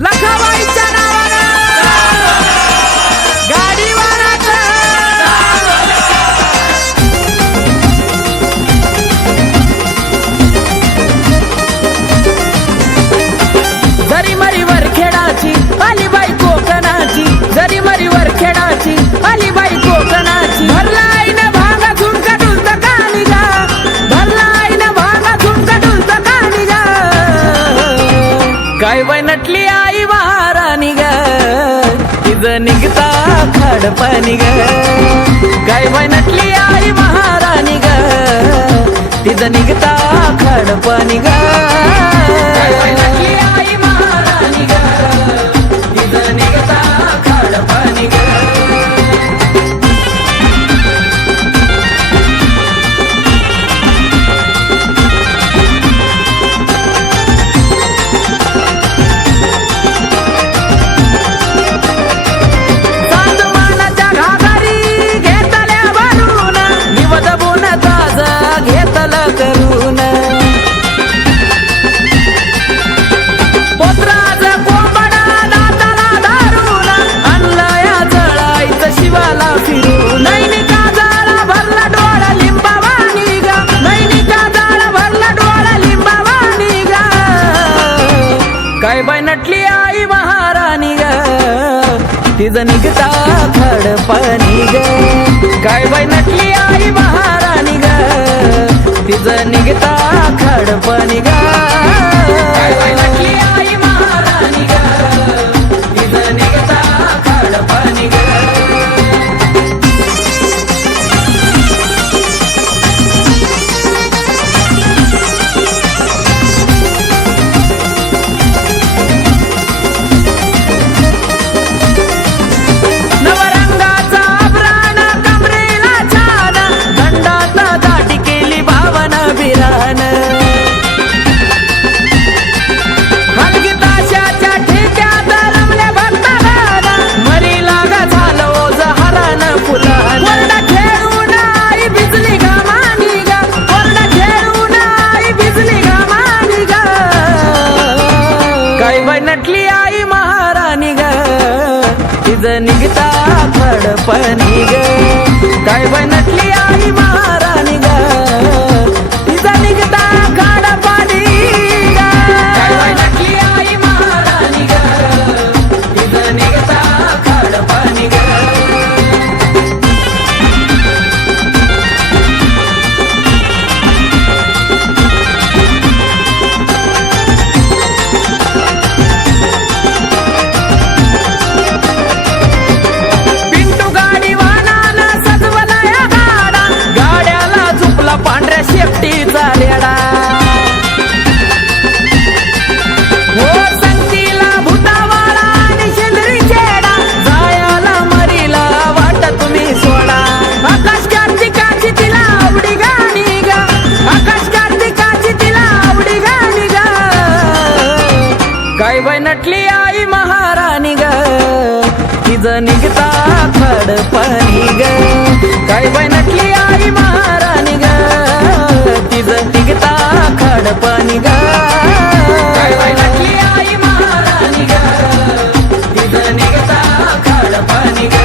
लखाबाईच्या नावानं गाडीवानाचं जरी मरीवर खेळाची आली बाई कोकणाची, जरी मरीवर खेळाची आली बाई कोकणाची. भरलाय ना भागा झुमका डुलत कानी गा, भरलाय ना भागा झुमका डुलत कानी गा. काय बाई नटली आई महाराणी ग, तिचं निघता खडपाणी ग. काय बाई नटली आई महाराणी ग, तिचं निघता खडपाणी ग. काय बाई नटली आई महाराणी ग, तिचं निघता खडपाणी ग. काय बाई नटली आई महाराणी ग, तिचं निघता खडपाणी ग. काय बाई नटली आई महाराणी ग, तिचं निघता खडपाणी ग. काय बाई नटली आई महाराणी ग, तिचं निघता खडपाणी ग. नटली आई महाराणी ग, तिचं निघता खडपाणी ग. काय बाई नटली आई महाराणी ग, तिचं निघता खडपाणी ग. काय बाई नटली आई महाराणी ग, तिचं निघता खडपाणी ग. काय बाई नटली आई महाराणी ग, तिचं निघता खडपाणी ग. काय बाई नटली आई महाराणी ग, तिचं निघता खडपाणी ग. काय बाई नटली आई महाराणी ग, तिचं निघता खडपाणी ग.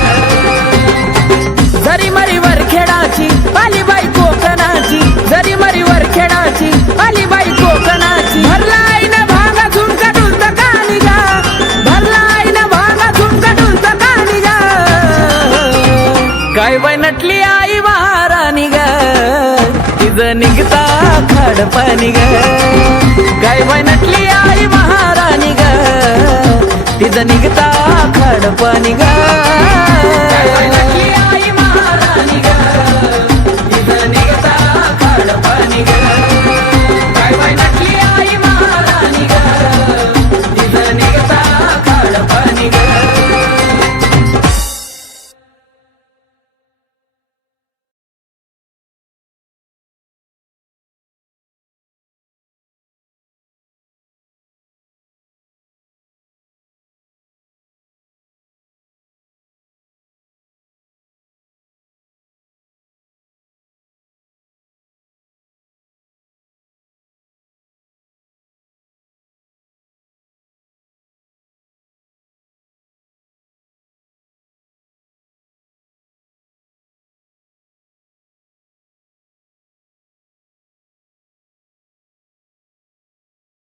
जरी मरीवर खेळाची आली बाई कोकणाची, जरी मरीवर खेळाची आली बाई कोकणाची. भरलाय ना भागा झुमका डुलत कानी गा, भरलाय ना भागा झुमका डुलत कानी गा. काय बाई नटली आई महाराणी ग, तिचं निघता खडपाणी ग. काय बाई नटली आई महाराणी ग, तिचं निघता खडपाणी ग.